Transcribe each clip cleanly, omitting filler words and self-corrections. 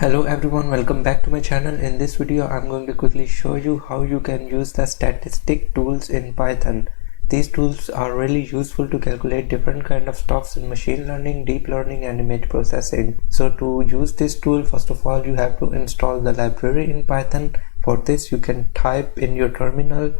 Hello everyone, welcome back to my channel. In this video I'm going to quickly show you how you can use the statistic tools in Python. These tools are really useful to calculate different kind of stuffs in machine learning, deep learning and image processing. So to use this tool, first of all you have to install the library in Python. For this you can type in your terminal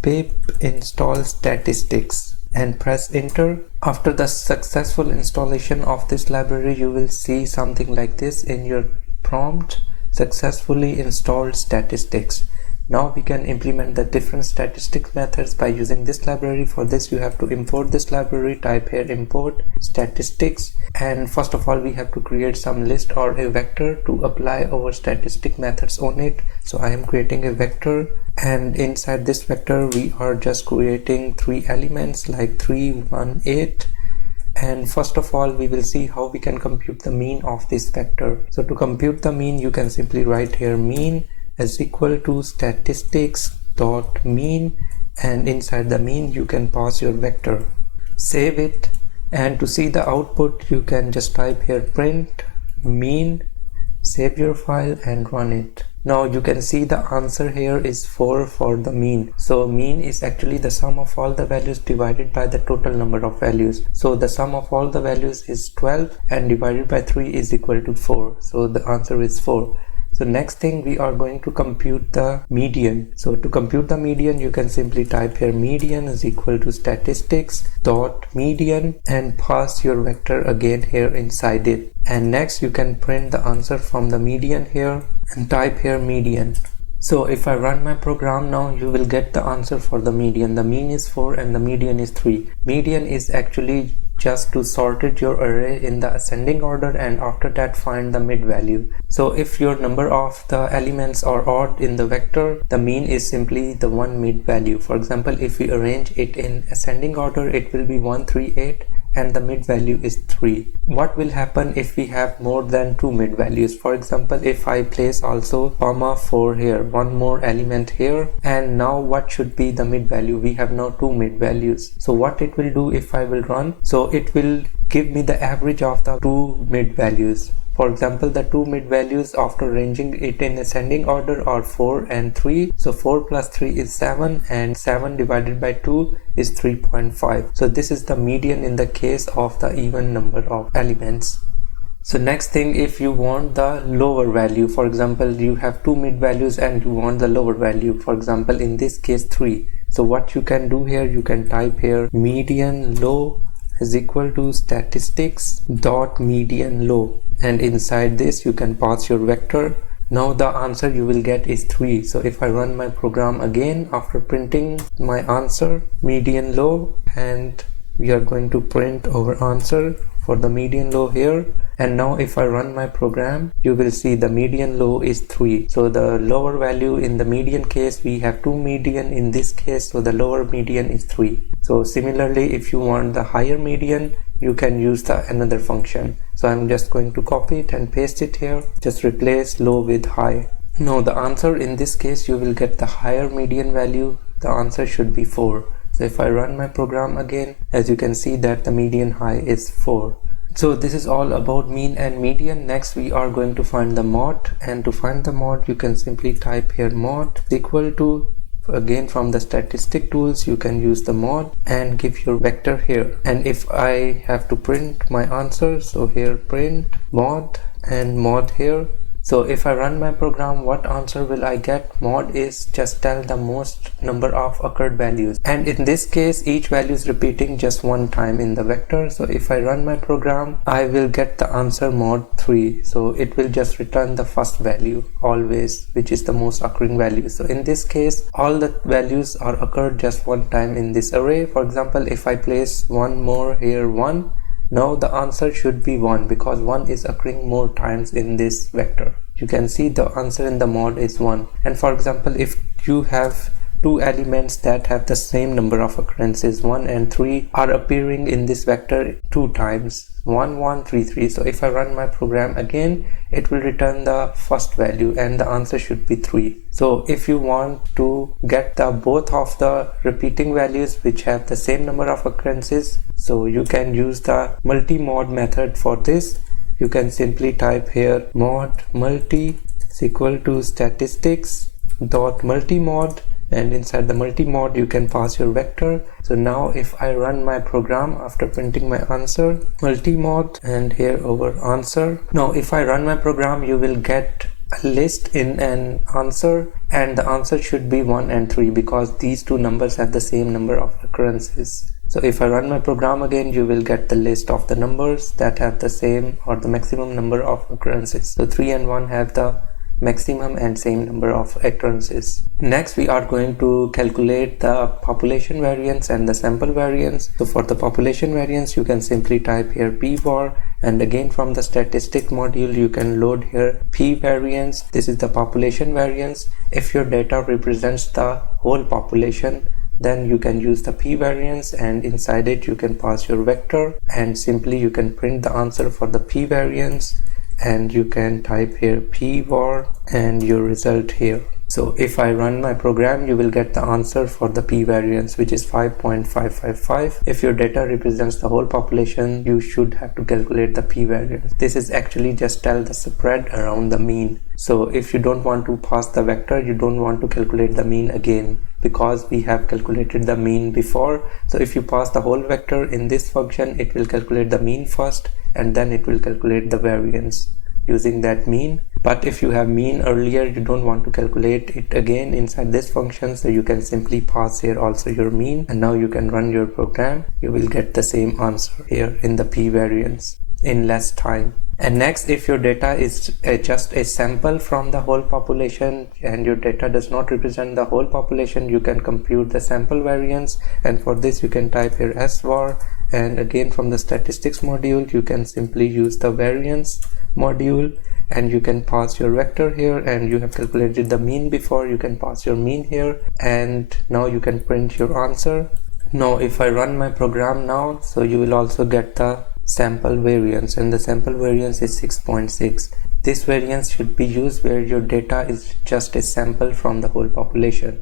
pip install statistics and press enter. After the successful installation of this library, you will see something like this in your prompt: successfully installed statistics. Now we can implement the different statistics methods by using this library. For this you have to import this library. Type here import statistics, and first of all we have to create some list or a vector to apply our statistic methods on it. So I am creating a vector, and inside this vector we are just creating three elements like 3, 1, 8. And first of all we will see how we can compute the mean of this vector. So to compute the mean, you can simply write here mean is equal to statistics dot mean, and inside the mean you can pass your vector. Save it, and to see the output you can just type here print mean, save your file and run it. Now you can see the answer here is 4 for the mean. So mean is actually the sum of all the values divided by the total number of values. So the sum of all the values is 12 and divided by 3 is equal to 4. So the answer is 4. So next thing, we are going to compute the median. So to compute the median, you can simply type here median is equal to statistics dot median and pass your vector again here inside it. And next you can print the answer from the median here and type here median. So if I run my program now, you will get the answer for the median. The mean is 4 and the median is 3. Median is actually just to sort it your array in the ascending order and after that find the mid value. So if your number of the elements are odd in the vector, the mean is simply the one mid value. For example, if we arrange it in ascending order, it will be 1, 3, 8 and the mid value is 3. What will happen if we have more than 2 mid values? For example, if I place also comma 4 here, one more element here, and now what should be the mid value? We have now 2 mid values. So what it will do if I will run? So it will give me the average of the 2 mid values. For example, the 2 mid values after arranging it in ascending order are 4 and 3. So 4 plus 3 is 7 and 7 divided by 2 is 3.5. So this is the median in the case of the even number of elements. So next thing, if you want the lower value, for example, you have 2 mid values and you want the lower value, for example, in this case 3. So what you can do here, you can type here median low is equal to statistics dot median low, and inside this you can pass your vector. Now the answer you will get is 3. So if I run my program again after printing my answer median low, and we are going to print our answer for the median low here, and now if I run my program, you will see the median low is 3. So the lower value in the median case, we have 2 median in this case, so the lower median is 3. So similarly, if you want the higher median, you can use the another function. So I'm just going to copy it and paste it here. Just replace low with high. Now the answer in this case, you will get the higher median value. The answer should be 4. So if I run my program again, as you can see that the median high is 4. So this is all about mean and median. Next we are going to find the mod, and to find the mod you can simply type here mod equal to, again from the statistic tools you can use the mod and give your vector here. And if I have to print my answer, so here print mod and mod here. So if I run my program, what answer will I get? Mod is just tell the most number of occurred values, and in this case each value is repeating just one time in the vector. So if I run my program, I will get the answer mod 3. So it will just return the first value always, which is the most occurring value. So in this case all the values are occurred just one time in this array. For example, if I place one more here 1, now the answer should be 1 because 1 is occurring more times in this vector. You can see the answer in the mod is 1. And for example, if you have 2 elements that have the same number of occurrences, 1 and 3 are appearing in this vector 2 times, 1 1 3 3. So if I run my program again, it will return the first value and the answer should be 3. So if you want to get the both of the repeating values which have the same number of occurrences, so you can use the multi-mod method for this. you can simply type here mod multi is equal to statistics dot multimod, and inside the multimod you can pass your vector. So now if I run my program after printing my answer, multimod, and here over answer, now if I run my program, you will get a list in an answer, and the answer should be 1 and 3 because these two numbers have the same number of occurrences. So if I run my program again, you will get the list of the numbers that have the same or the maximum number of occurrences. So 3 and 1 have the maximum and same number of occurrences. Next we are going to calculate the population variance and the sample variance. So for the population variance, you can simply type here p-var, and again from the statistic module you can load here p-variance. This is the population variance. If your data represents the whole population, then you can use the p-variance, and inside it you can pass your vector, and simply you can print the answer for the p-variance, and you can type here p-var and your result here. So if I run my program, you will get the answer for the p-variance, which is 5.555. If your data represents the whole population, you should have to calculate the p-variance. This is actually just tell the spread around the mean. So if you don't want to pass the vector, you don't want to calculate the mean again, because we have calculated the mean before. So if you pass the whole vector in this function, it will calculate the mean first, and then it will calculate the variance using that mean. But if you have mean earlier, you don't want to calculate it again inside this function, so you can simply pass here also your mean, and now you can run your program. You will get the same answer here in the p-variance in less time. And next, if your data is just a sample from the whole population and your data does not represent the whole population, you can compute the sample variance, and for this you can type here svar, and again from the statistics module you can simply use the variance module, and you can pass your vector here, and you have calculated the mean before, you can pass your mean here, and now you can print your answer. Now if I run my program now, so you will also get the sample variance, and the sample variance is 6.6. This variance should be used where your data is just a sample from the whole population.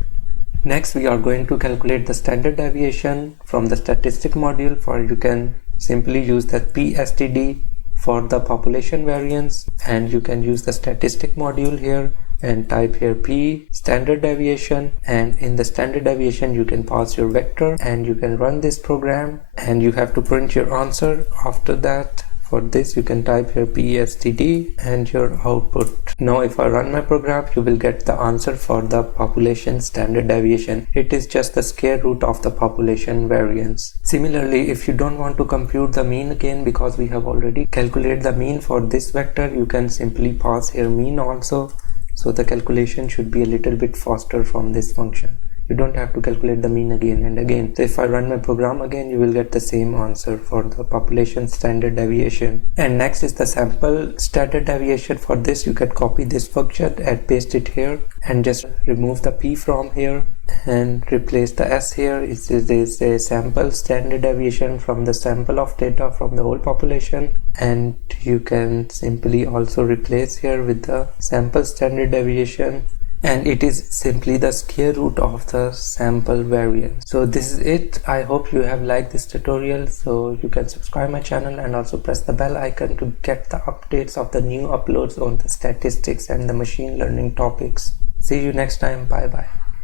Next we are going to calculate the standard deviation from the statistic module, for you can simply use that pstd for the population variance, and you can use the statistic module here and type here p standard deviation, and in the standard deviation you can pass your vector, and you can run this program, and you have to print your answer after that. For this you can type here pstd and your output. Now if I run my program, you will get the answer for the population standard deviation. It is just the square root of the population variance. Similarly, if you don't want to compute the mean again, because we have already calculated the mean for this vector, you can simply pass here mean also. So the calculation should be a little bit faster from this function. You don't have to calculate the mean again and again. So if I run my program again, you will get the same answer for the population standard deviation. And next is the sample standard deviation. For this you can copy this function and paste it here, and just remove the p from here and replace the s here. It is a sample standard deviation from the sample of data from the whole population, and you can simply also replace here with the sample standard deviation, and it is simply the square root of the sample variance. So this is it. I hope you have liked this tutorial. So you can subscribe my channel and also press the bell icon to get the updates of the new uploads on the statistics and the machine learning topics. See you next time. Bye bye.